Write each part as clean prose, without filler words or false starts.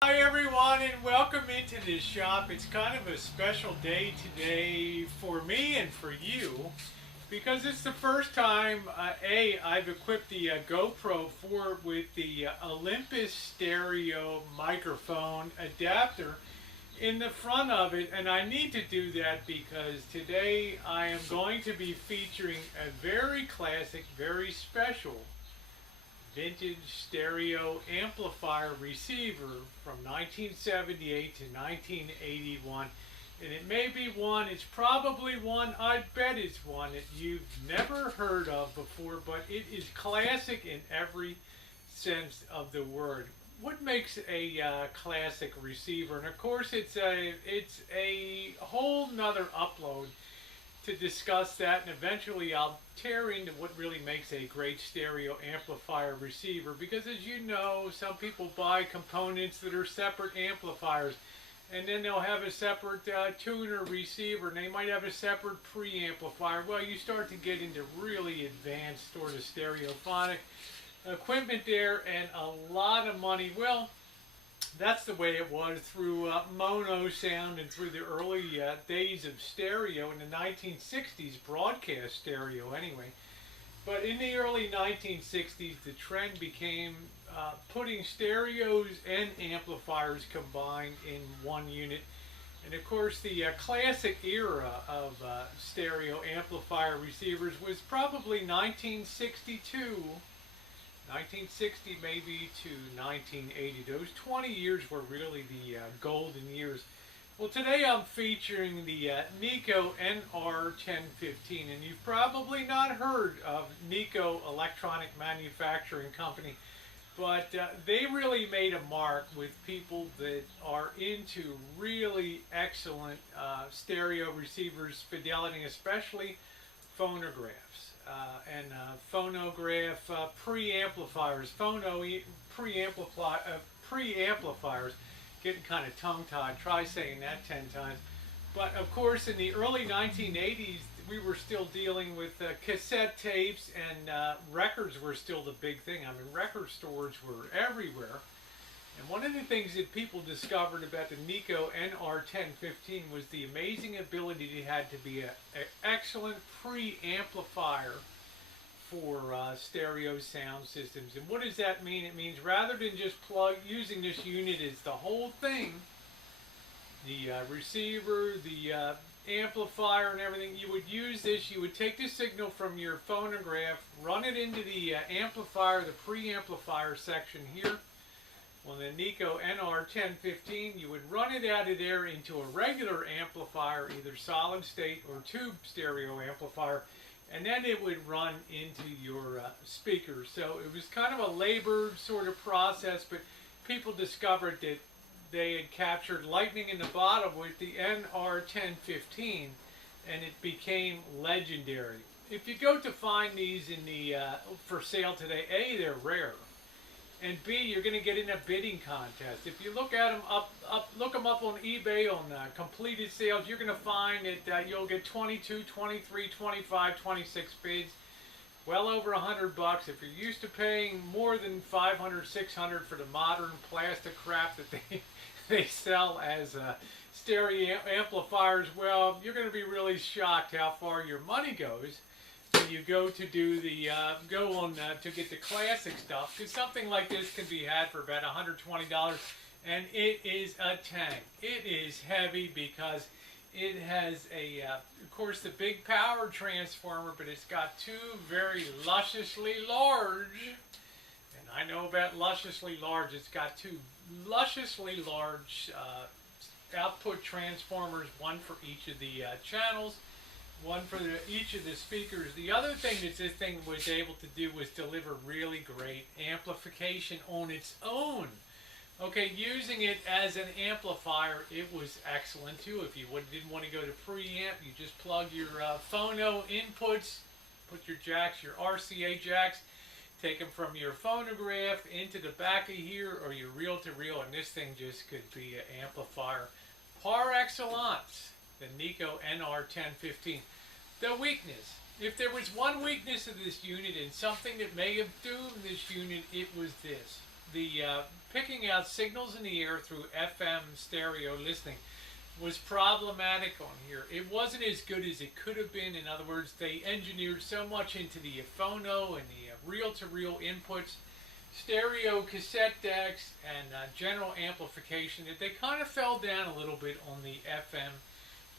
Hi everyone and welcome into this shop. It's kind of a special day today for me and for you because it's the first time I've equipped the GoPro 4 with the Olympus stereo microphone adapter in the front of it, and I need to do that because today I am going to be featuring a very classic, very special vintage stereo amplifier receiver from 1978 to 1981, and it may be one, it's probably one, I bet it's one that you've never heard of before, but it is classic in every sense of the word. What makes a classic receiver? And of course it's a whole nother upload to discuss that, and eventually I'll tear into what really makes a great stereo amplifier receiver, because as you know, some people buy components that are separate amplifiers, and then they'll have a separate tuner receiver, and they might have a separate preamplifier. Well, you start to get into really advanced sort of stereophonic equipment there, and a lot of money. Well, that's the way it was through mono sound and through the early days of stereo in the 1960s, broadcast stereo anyway. But in the early 1960s, the trend became putting stereos and amplifiers combined in one unit. And of course, the classic era of stereo amplifier receivers was probably 1960 maybe to 1980. Those 20 years were really the golden years. Well, today I'm featuring the Nikko NR-1015, and you've probably not heard of Nikko Electronic Manufacturing Company, but they really made a mark with people that are into really excellent stereo receivers, fidelity, especially phonographs. And phonograph preamplifiers, preamplifiers, getting kind of tongue-tied, try saying that 10 times. But of course in the early 1980s we were still dealing with cassette tapes, and records were still the big thing. I mean, record stores were everywhere. And one of the things that people discovered about the Nikko NR-1015 was the amazing ability it had to be an excellent preamplifier for stereo sound systems. And what does that mean? It means rather than just using this unit as the whole thing, the receiver, the amplifier and everything, you would use this, you would take the signal from your phonograph, run it into the amplifier, the preamplifier section here. Well, the Nikko NR-1015, you would run it out of there into a regular amplifier, either solid state or tube stereo amplifier, and then it would run into your speakers. So it was kind of a labored sort of process, but people discovered that they had captured lightning in the bottle with the NR-1015, and it became legendary. If you go to find these in the for sale today, A, they're rare. And B, you're going to get in a bidding contest. If you look at them look them up on eBay on completed sales, you're going to find that you'll get 22, 23, 25, 26 bids, well over $100. If you're used to paying more than 500, 600 for the modern plastic crap that they sell as stereo amplifiers, well, you're going to be really shocked how far your money goes. You go to do the to get the classic stuff, because something like this can be had for about $120, and it is a tank. It is heavy because it has of course, the big power transformer, but it's got two very lusciously large, and I know about lusciously large, it's got two lusciously large output transformers, one for each of the channels, one for each of the speakers. The other thing that this thing was able to do was deliver really great amplification on its own. Okay, using it as an amplifier, it was excellent too. If you didn't want to go to preamp, you just plug your phono inputs, put your jacks, your RCA jacks, take them from your phonograph into the back of here, or your reel-to-reel, and this thing just could be an amplifier par excellence. The Nikko NR-1015. The weakness. If there was one weakness of this unit and something that may have doomed this unit, it was this. picking out signals in the air through FM stereo listening was problematic on here. It wasn't as good as it could have been. In other words, they engineered so much into the phono and the reel-to-reel inputs, stereo cassette decks, and general amplification that they kind of fell down a little bit on the FM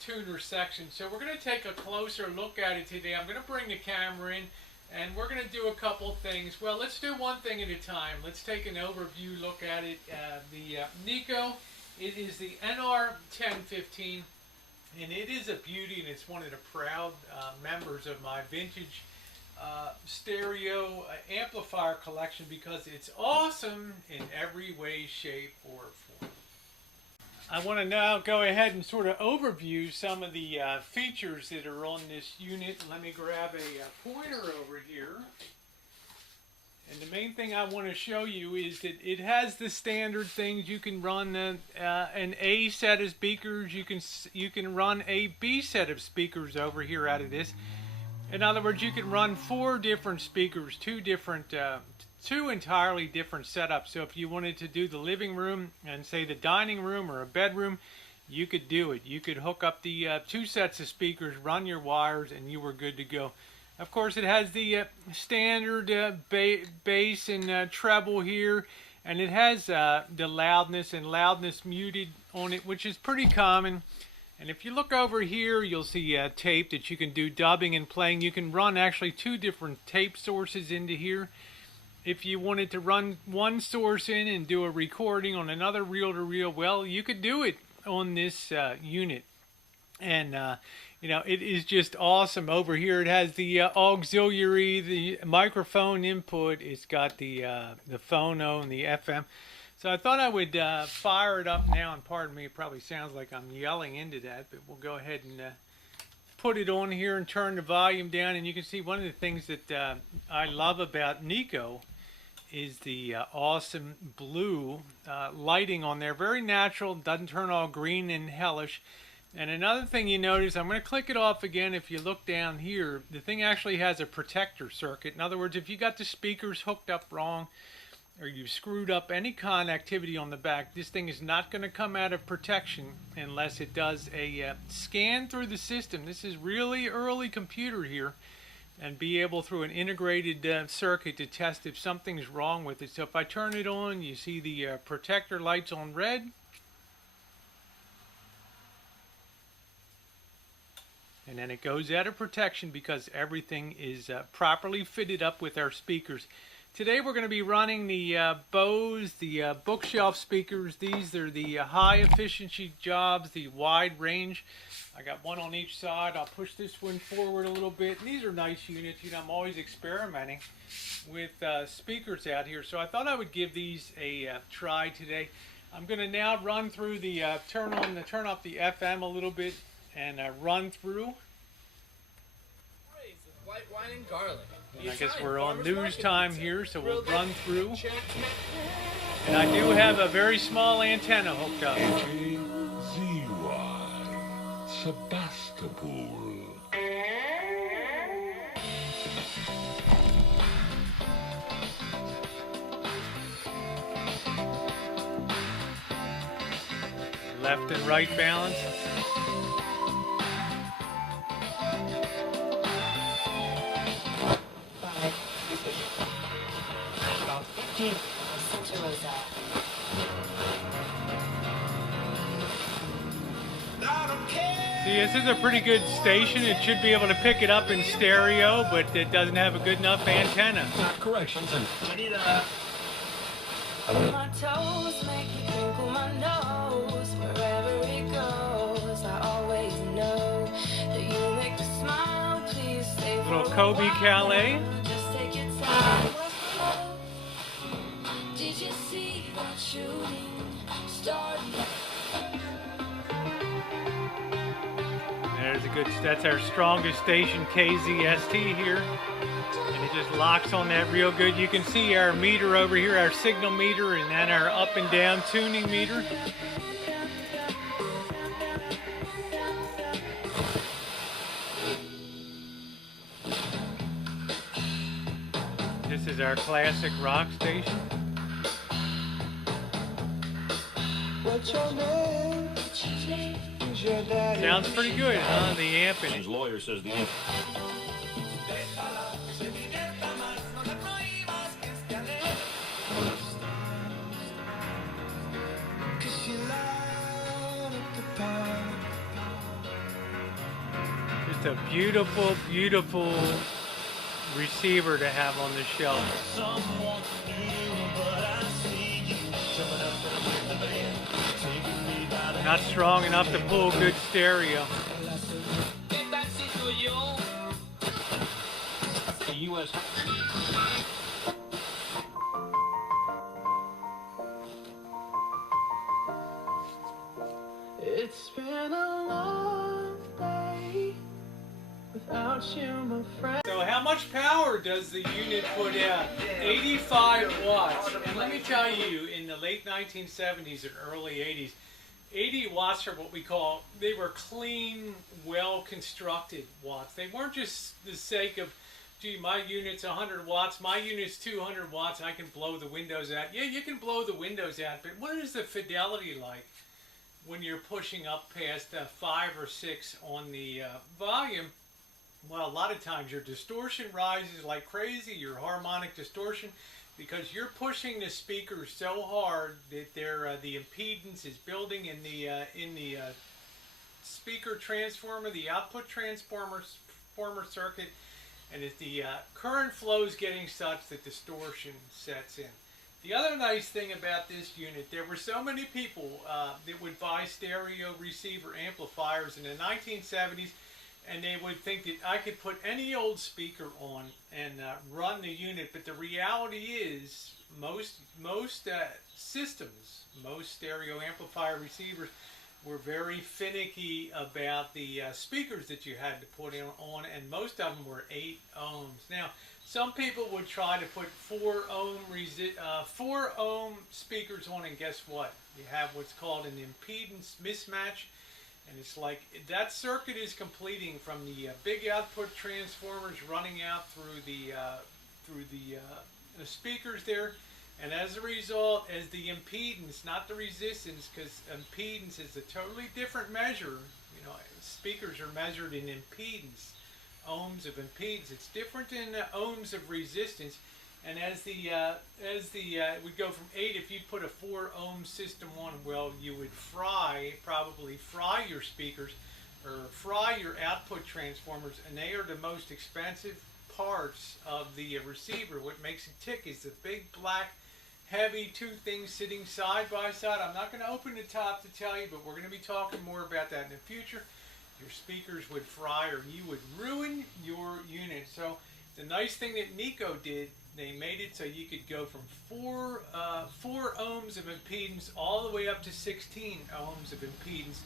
tuner section. So we're going to take a closer look at it today. I'm going to bring the camera in and we're going to do a couple things. Well, let's do one thing at a time. Let's take an overview look at it. The Nikko, it is the NR-1015, and it is a beauty, and it's one of the proud members of my vintage stereo amplifier collection because it's awesome in every way, shape, or form. I want to now go ahead and sort of overview some of the features that are on this unit. Let me grab a pointer over here. And the main thing I want to show you is that it has the standard things. You can run an A set of speakers. You can run a B set of speakers over here out of this. In other words, you can run 4 different speakers, two entirely different setups. So if you wanted to do the living room and say the dining room or a bedroom, you could do it. You could hook up the 2 sets of speakers, run your wires, and you were good to go. Of course, it has the standard bass and treble here, and it has the loudness and loudness muted on it, which is pretty common. And if you look over here, you'll see tape that you can do dubbing and playing. You can run actually 2 different tape sources into here. If you wanted to run one source in and do a recording on another reel-to-reel, well, you could do it on this unit. And you know, it is just awesome. Over here it has the auxiliary, the microphone input. It's got the phono and the FM. So I thought I would fire it up now, and pardon me, it probably sounds like I'm yelling into that, but we'll go ahead and put it on here and turn the volume down. And you can see one of the things that I love about Nikko is the awesome blue lighting on there. Very natural, doesn't turn all green and hellish. And another thing you notice, I'm going to click it off again. If you look down here, the thing actually has a protector circuit. In other words, if you got the speakers hooked up wrong or you screwed up any connectivity on the back, this thing is not going to come out of protection unless it does a scan through the system. This is really early computer here, and be able through an integrated circuit to test if something's wrong with it. So if I turn it on, you see the protector lights on red. And then it goes out of protection because everything is properly fitted up with our speakers. Today we're going to be running the Bose, the bookshelf speakers. These are the high efficiency jobs, the wide range. I got one on each side. I'll push this one forward a little bit. These are nice units. You know, I'm always experimenting with speakers out here. So I thought I would give these a try today. I'm going to now run through the turn off the FM a little bit and run through. White wine and garlic. And I guess we're on news time here, so we'll run through. And I do have a very small antenna hooked up. Sebastopol. Left and right balance. See, this is a pretty good station. It should be able to pick it up in stereo, but it doesn't have a good enough antenna. Corrections and I need a... My toes make you crinkle my nose. Wherever it goes, I always know that you make me smile. Please stay for Little a Kobe while. Calais. Just take your time. Did you see that shooting star? There's a good, that's our strongest station, KZST here. And it just locks on that real good. You can see our meter over here, our signal meter, and then our up and down tuning meter. This is our classic rock station. Sounds pretty good, huh? The amp in it. His lawyer says the amp. Just a beautiful, beautiful receiver to have on the shelf. Not strong enough to pull good stereo. The U.S. It's been a long day without you, my friend. So how much power does the unit put out? 85 watts. And let me tell you, in the late 1970s and early 80s, 80 watts are what we call, they were clean, well-constructed watts. They weren't just the sake of, gee, my unit's 100 watts, my unit's 200 watts, I can blow the windows out. Yeah, you can blow the windows out, but what is the fidelity like when you're pushing up past 5 or 6 on the volume? Well, a lot of times your distortion rises like crazy, your harmonic distortion, because you're pushing the speakers so hard that the impedance is building in the speaker transformer, the output transformer circuit, and if the current flow is getting such that distortion sets in. The other nice thing about this unit, there were so many people that would buy stereo receiver amplifiers in the 1970s, and they would think that I could put any old speaker on and run the unit, but the reality is most systems, most stereo amplifier receivers were very finicky about the speakers that you had to put on, and most of them were 8 ohms. Now, some people would try to put 4 ohm speakers on, and guess what? You have what's called an impedance mismatch. And it's like that circuit is completing from the big output transformers running out through the speakers there, and as a result, as the impedance, not the resistance, because impedance is a totally different measure. You know, speakers are measured in impedance, ohms of impedance. It's different in ohms of resistance. And as we go from 8, if you put a 4 ohm system on, well, you would probably fry your speakers or fry your output transformers, and they are the most expensive parts of the receiver. What makes it tick is the big black heavy 2 things sitting side by side. I'm not going to open the top to tell you, but we're going to be talking more about that in the future. Your speakers would fry, or you would ruin your unit. So the nice thing that Nikko did, they made it so you could go from 4 ohms of impedance all the way up to 16 ohms of impedance,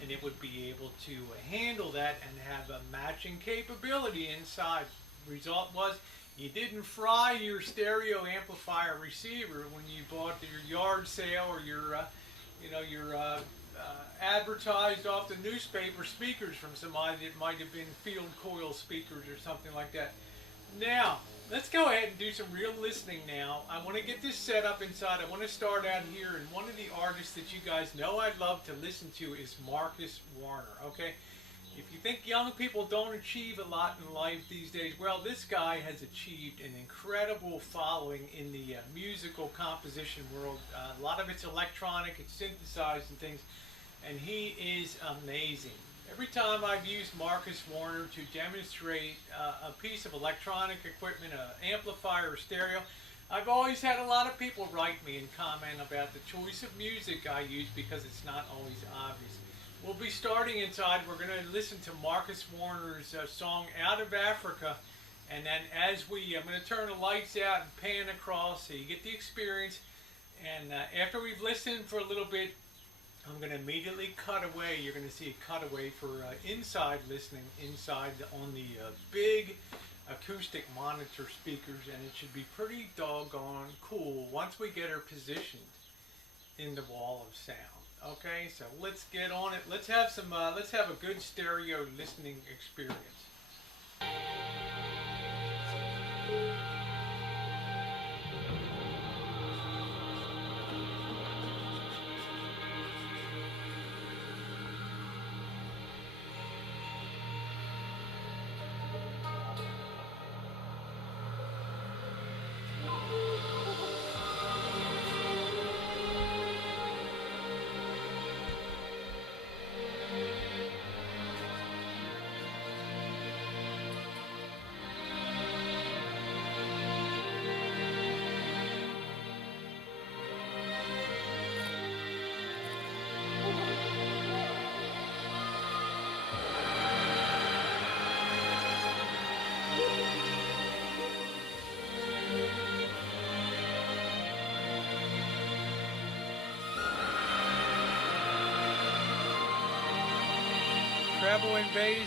and it would be able to handle that and have a matching capability inside. Result was, you didn't fry your stereo amplifier receiver when you bought your yard sale or your advertised off the newspaper speakers from somebody that might have been field coil speakers or something like that. Now, let's go ahead and do some real listening now. I want to get this set up inside. I want to start out here, and one of the artists that you guys know I love to listen to is Marcus Warner, okay? If you think young people don't achieve a lot in life these days, well, this guy has achieved an incredible following in the musical composition world. A lot of it's electronic, it's synthesized and things, and he is amazing. Every time I've used Marcus Warner to demonstrate a piece of electronic equipment, an amplifier or stereo, I've always had a lot of people write me and comment about the choice of music I use because it's not always obvious. We'll be starting inside. We're going to listen to Marcus Warner's song Out of Africa, and then I'm going to turn the lights out and pan across so you get the experience, and after we've listened for a little bit, I'm going to immediately cut away. You're going to see a cutaway for inside listening, inside on the big acoustic monitor speakers, and it should be pretty doggone cool once we get her positioned in the wall of sound. Okay, so let's get on it. Let's have a good stereo listening experience. treble and bass.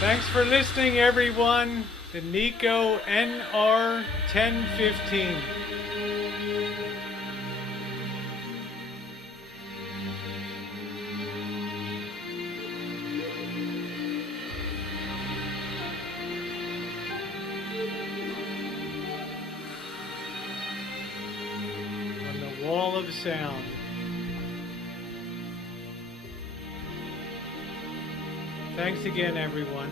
Thanks for listening, everyone. The Nikko NR-1015. On the wall of sound. Thanks again, everyone.